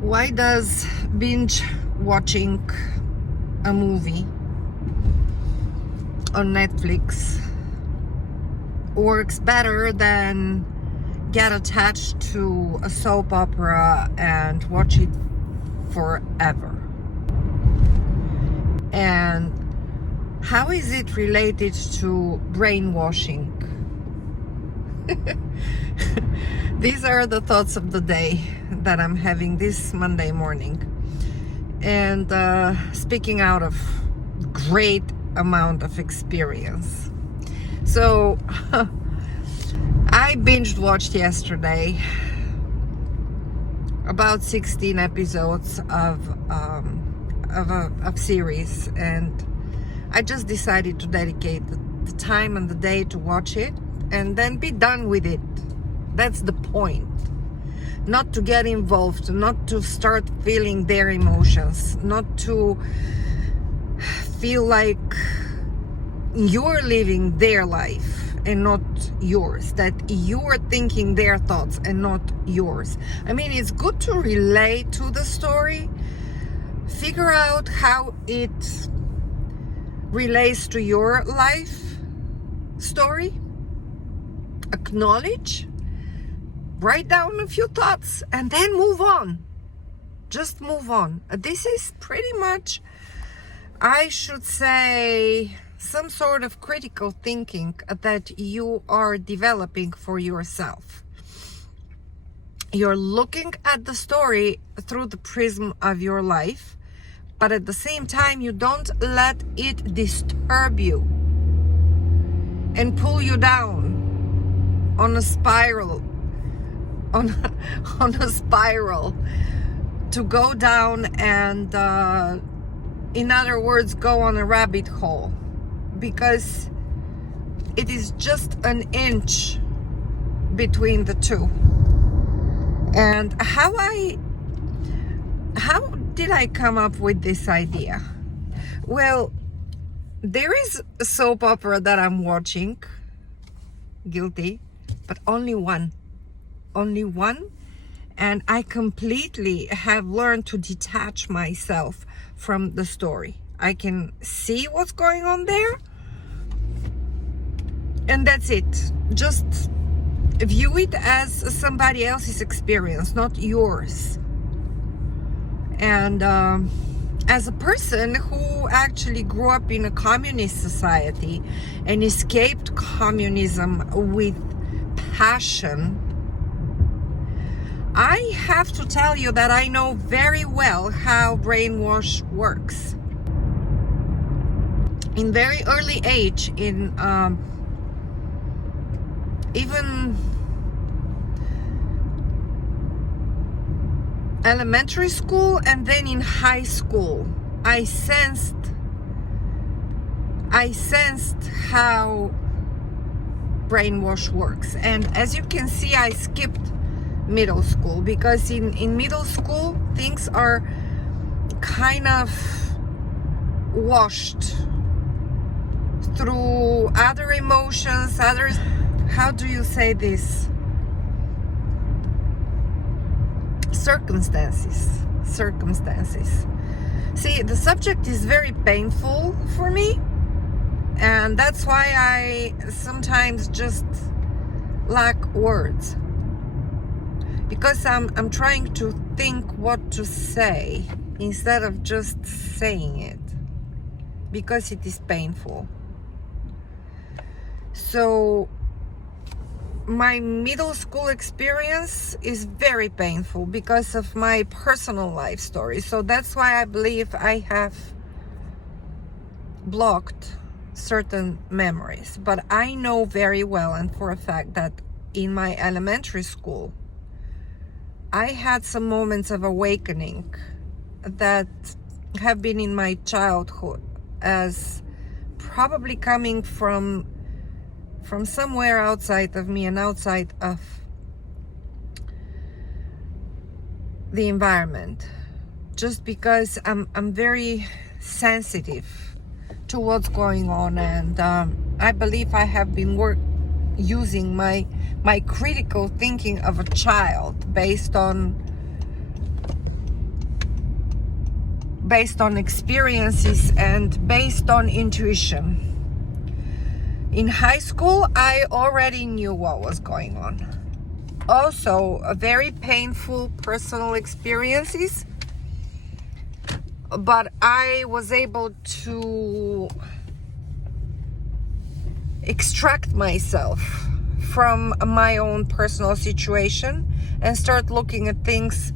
Why does binge watching a movie on Netflix works better than get attached to a soap opera and watch it forever? And how is it related to brainwashing? These are the thoughts of the day that I'm having this Monday morning, and speaking out of great amount of experience. So I binge watched yesterday about 16 episodes of a series, and I just decided to dedicate the time and the day to watch it and then be done with it. That's the point. Not to get involved, not to start feeling their emotions, not to feel like you're living their life and not yours, that you're thinking their thoughts and not yours. I mean, it's good to relate to the story, figure out how it relates to your life story, acknowledge, write down a few thoughts, and then move on. Just move on. This is pretty much, I should say, some sort of critical thinking that you are developing for yourself. You're looking at the story through the prism of your life, but at the same time, you don't let it disturb you and pull you down on a spiral, on a spiral to go down and, in other words, go on a rabbit hole, because it is just an inch between the two. And how did I come up with this idea? Well, there is a soap opera that I'm watching, guilty, but only one, and I completely have learned to detach myself from the story. I can see what's going on there, and that's it. Just view it as somebody else's experience, not yours. And as a person who actually grew up in a communist society and escaped communism with passion, I have to tell you that I know very well how brainwash works. In very early age, in even elementary school and then in high school, I sensed how brainwash works. And as you can see, I skipped middle school, because in middle school things are kind of washed through other emotions, others, how do you say this, circumstances. See, the subject is very painful for me, and that's why I sometimes just lack words, because I'm trying to think what to say instead of just saying it, because it is painful. So my middle school experience is very painful because of my personal life story. So that's why I believe I have blocked certain memories. But I know very well and for a fact that in my elementary school, I had some moments of awakening that have been in my childhood, as probably coming from somewhere outside of me and outside of the environment, just because I'm very sensitive to what's going on, and I believe I have been using my critical thinking of a child based on based on experiences and based on intuition. In high school, I already knew what was going on. Also, a very painful personal experiences, but I was able to extract myself from my own personal situation and start looking at things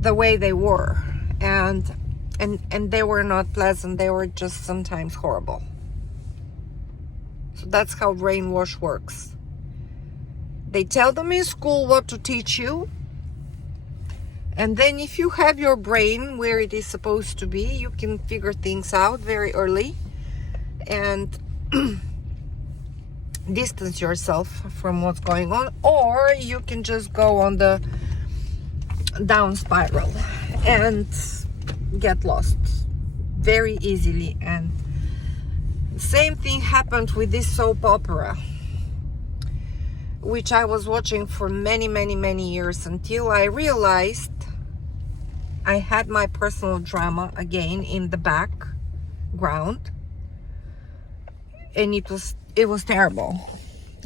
the way they were, and they were not pleasant. They were just sometimes horrible. So that's how brainwash works. They tell them in school what to teach you, and then if you have your brain where it is supposed to be, you can figure things out very early and distance yourself from what's going on, or you can just go on the down spiral and get lost very easily. And same thing happened with this soap opera, which I was watching for many years, until I realized I had my personal drama again in the background, and it was terrible.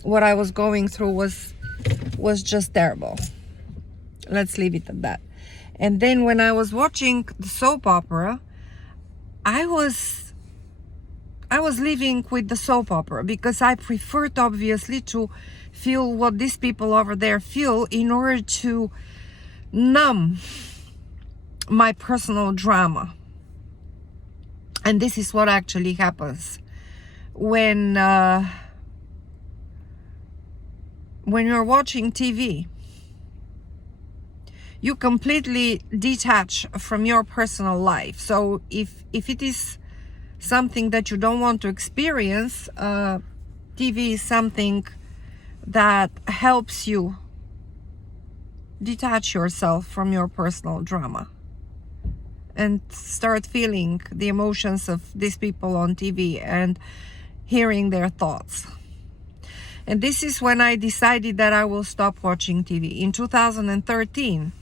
What I was going through was just terrible. Let's leave it at that. And then when I was watching the soap opera, I was living with the soap opera, because I preferred, obviously, to feel what these people over there feel in order to numb my personal drama. And this is what actually happens when you're watching TV. You completely detach from your personal life. So if it is something that you don't want to experience, TV is something that helps you detach yourself from your personal drama and start feeling the emotions of these people on TV and hearing their thoughts. And this is when I decided that I will stop watching TV. In 2013,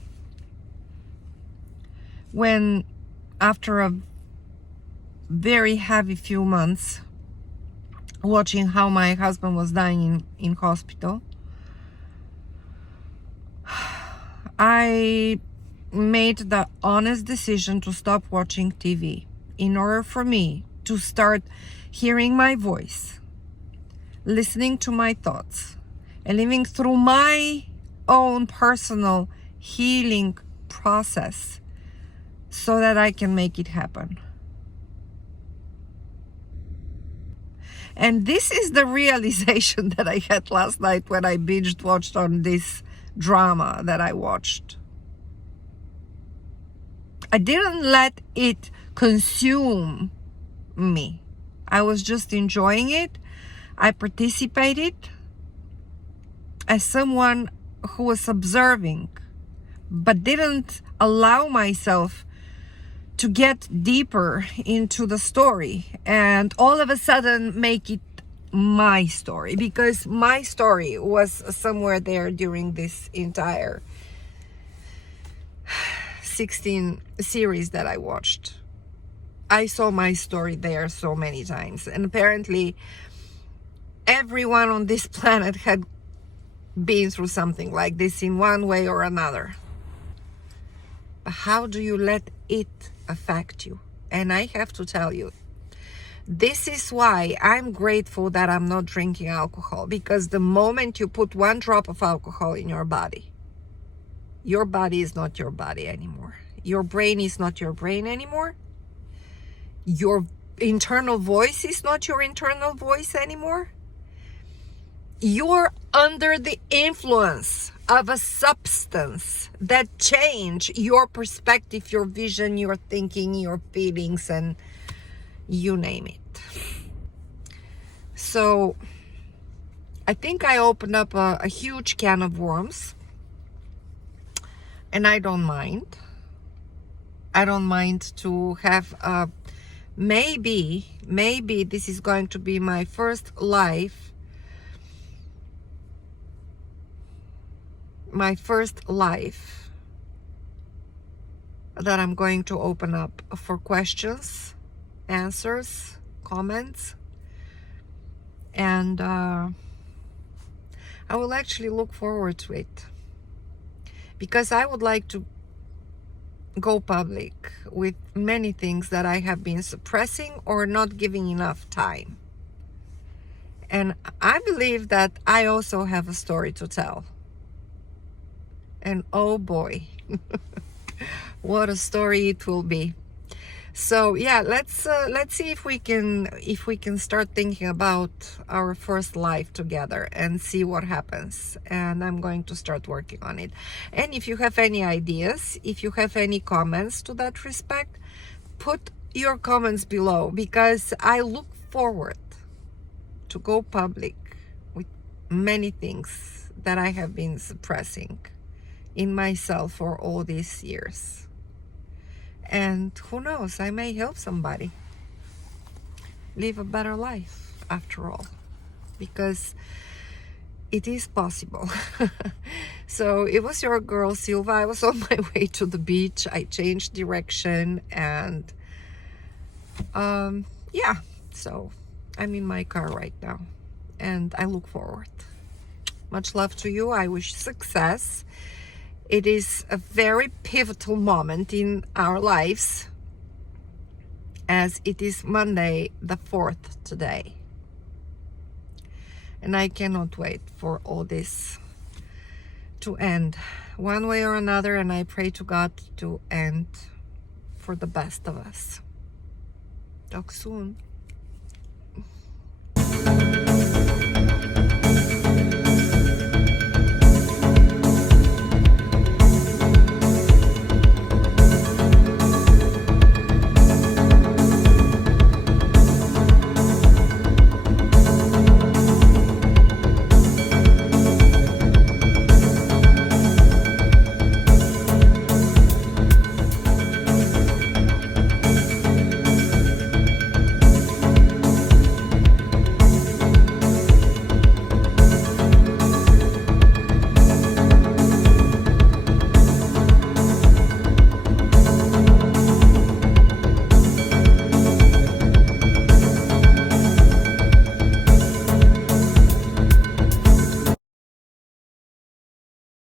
when after a very heavy few months watching how my husband was dying in hospital, I made the honest decision to stop watching TV in order for me to start hearing my voice, listening to my thoughts, and living through my own personal healing process so that I can make it happen. And this is the realization that I had last night when I binged watched on this drama that I watched. I didn't let it consume me. I was just enjoying it. I participated as someone who was observing, but didn't allow myself to get deeper into the story and all of a sudden make it my story, because my story was somewhere there during this entire 16 series that I watched. I saw my story there so many times, and apparently everyone on this planet had been through something like this in one way or another. But how do you let it affect you? And I have to tell you, this is why I'm grateful that I'm not drinking alcohol, because the moment you put one drop of alcohol in your body is not your body anymore. Your brain is not your brain anymore. Your internal voice is not your internal voice anymore. You're under the influence of a substance that change your perspective, your vision, your thinking, your feelings, and you name it. So I think I opened up a huge can of worms, and I don't mind. I don't mind to have maybe this is going to be my first live that I'm going to open up for questions, answers, comments, and I will actually look forward to it, because I would like to go public with many things that I have been suppressing or not giving enough time. And I believe that I also have a story to tell. And oh boy, what a story it will be. So yeah, let's see if we can start thinking about our first life together and see what happens. And I'm going to start working on it. And if you have any ideas, if you have any comments to that respect, put your comments below, because I look forward to go public with many things that I have been suppressing in myself for all these years. And who knows, I may help somebody live a better life after all, because it is possible. So it was your girl Silva. I was on my way to the beach. I changed direction, and yeah, so I'm in my car right now, and I look forward. Much love to you. I wish success. It is a very pivotal moment in our lives, as it is Monday the 4th today. And I cannot wait for all this to end one way or another, and I pray to God to end for the best of us. Talk soon.